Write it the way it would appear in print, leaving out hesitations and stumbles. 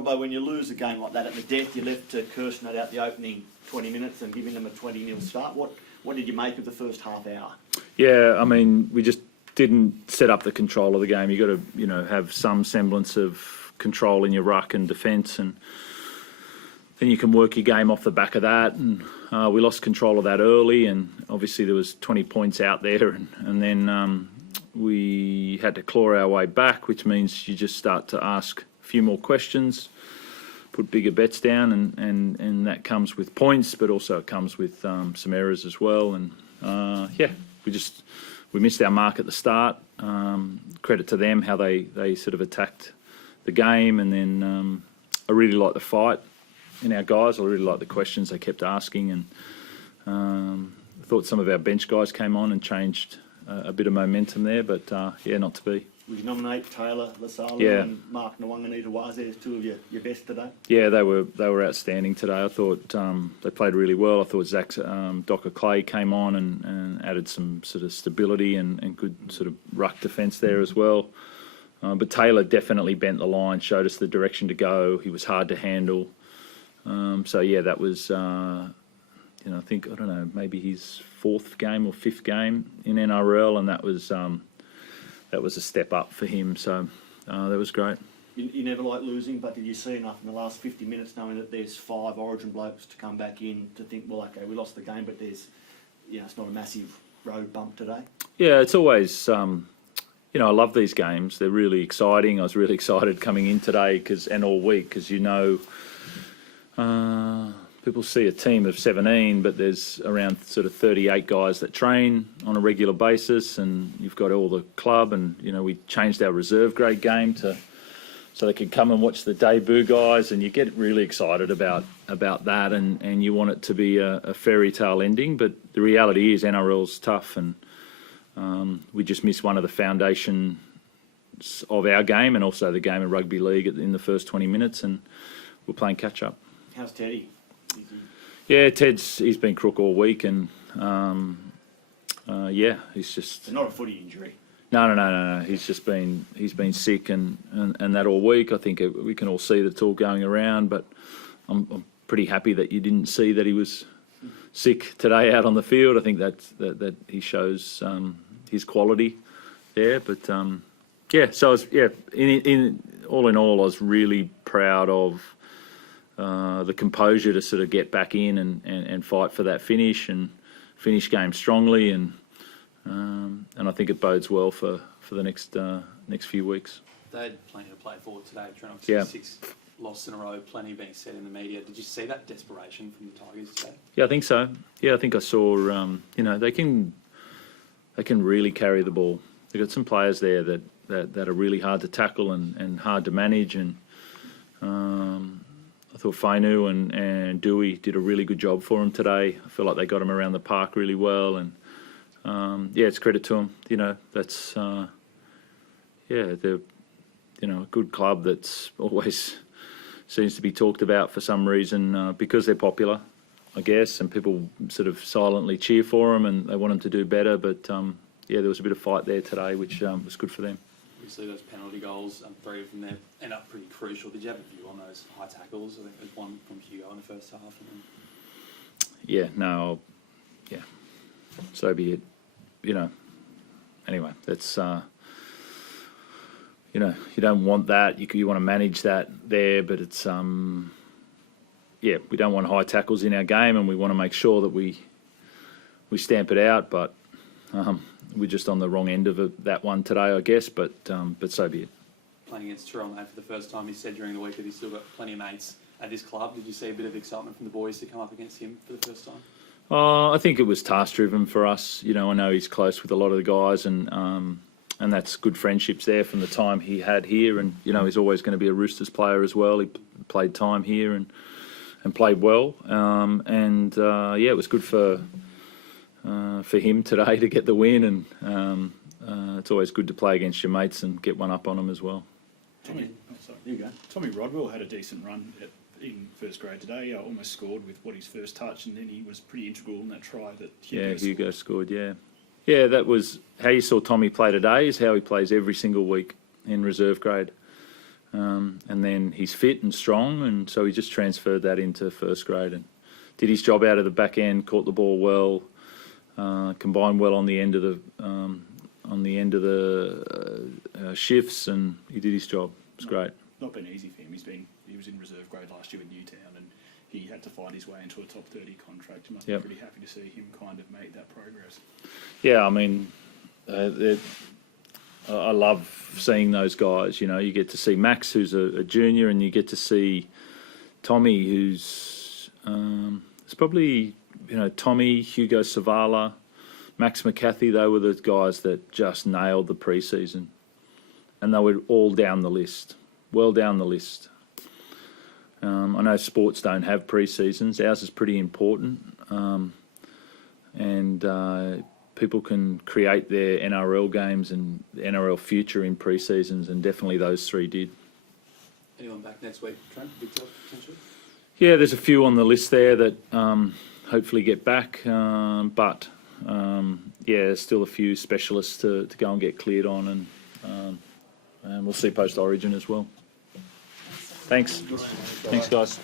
Robbo, when you lose a game like that at the death, you're left to cursing it out the opening 20 minutes and giving them a 20-0 start. What did you make of the first half hour? Yeah, I mean, we just didn't set up the control of the game. You got to, have some semblance of control in your ruck and defence, and then you can work your game off the back of that. And we lost control of that early, and obviously there was 20 points out there, and then we had to claw our way back, which means you just start to ask a few more questions, put bigger bets down, and that comes with points, but also it comes with some errors as well. And we missed our mark at the start. Credit to them how they sort of attacked the game, and then I really liked the fight in our guys. I really liked the questions they kept asking, and I thought some of our bench guys came on and changed a bit of momentum there, but not to be. Would you nominate Taylor Lasalle and Mark Nwanganita-Wase as two of your best today? Yeah, they were outstanding today. I thought they played really well. I thought Zach Docker Clay came on and added some sort of stability and good sort of ruck defence there as well. But Taylor definitely bent the line, showed us the direction to go. He was hard to handle. That was, I think, I don't know, maybe his fourth game or fifth game in NRL, and that was a step up for him. So that was great. You never like losing, but did you see enough in the last 50 minutes knowing that there's 5 Origin blokes to come back in to think, well, okay, we lost the game, but there's, it's not a massive road bump today? Yeah, it's always, I love these games. They're really exciting. I was really excited coming in today and all week because, people see a team of 17, but there's around sort of 38 guys that train on a regular basis, and you've got all the club, and we changed our reserve grade game so they could come and watch the debut guys, and you get really excited about that, and you want it to be a fairy tale ending, but the reality is NRL's tough, and we just missed one of the foundations of our game and also the game of rugby league in the first 20 minutes, and we're playing catch up. How's Teddy? Yeah, he's been crook all week, and he's just. But not a footy injury. No. He's been sick and that all week. I think we can all see that it's all going around, but I'm pretty happy that you didn't see that he was sick today out on the field. I think that he shows his quality there. But so I was in all, I was really proud of. The composure to sort of get back in and fight for that finish and finish game strongly, and I think it bodes well for the next few weeks. They had plenty to play for today, Trent. Yeah. 6 losses in a row, plenty being said in the media. Did you see that desperation from the Tigers today? Yeah, I think so. Yeah, I think I saw. They can really carry the ball. They've got some players there that are really hard to tackle and hard to manage, and. I thought Fainu and Dewey did a really good job for him today. I feel like they got him around the park really well, and it's credit to them. That's they're a good club that's always seems to be talked about for some reason because they're popular, I guess, and people sort of silently cheer for them and they want them to do better. But there was a bit of fight there today, which was good for them. Obviously, those penalty goals, 3 of them there, end up pretty crucial. Did you have a view on those high tackles? I think there's one from Hugo in the first half. So be it. Anyway, that's, you don't want that. You want to manage that there, but it's, we don't want high tackles in our game, and we want to make sure that we stamp it out, but we're just on the wrong end of that one today, I guess, but so be it. Playing against Toronto for the first time, he said during the week that he's still got plenty of mates at this club. Did you see a bit of excitement from the boys to come up against him for the first time? I think it was task-driven for us. I know he's close with a lot of the guys, and that's good friendships there from the time he had here, and he's always going to be a Roosters player as well. He played time here and played well, it was good for him today to get the win, and it's always good to play against your mates and get one up on them as well. Tommy Rodwell had a decent run in first grade today. Almost scored with his first touch, and then he was pretty integral in that try that Hugo scored. Yeah, that was how you saw Tommy play today. Is how he plays every single week in reserve grade. and then he's fit and strong, and so he just transferred that into first grade and did his job out of the back end, caught the ball well, combined well on the end of the shifts, and he did his job. It's great. Not been easy for him. He was in reserve grade last year with Newtown, and he had to fight his way into a top 30 contract. You must be pretty happy to see him kind of make that progress. Yeah, I mean, I love seeing those guys. You know, you get to see Max, who's a junior, and you get to see Tommy, who's it's probably, you know, Tommy, Hugo Savala, Max McCathy. They were the guys that just nailed the pre-season, and they were all down the list, well down the list. I know sports don't have pre-seasons. Ours is pretty important, and people can create their NRL games and the NRL future in pre-seasons, and definitely those three did. Anyone back next week, Trent? Big Top, potentially? Yeah, there's a few on the list there that hopefully get back, but there's still a few specialists to go and get cleared on, and we'll see post-origin as well. Thanks. Thanks, guys.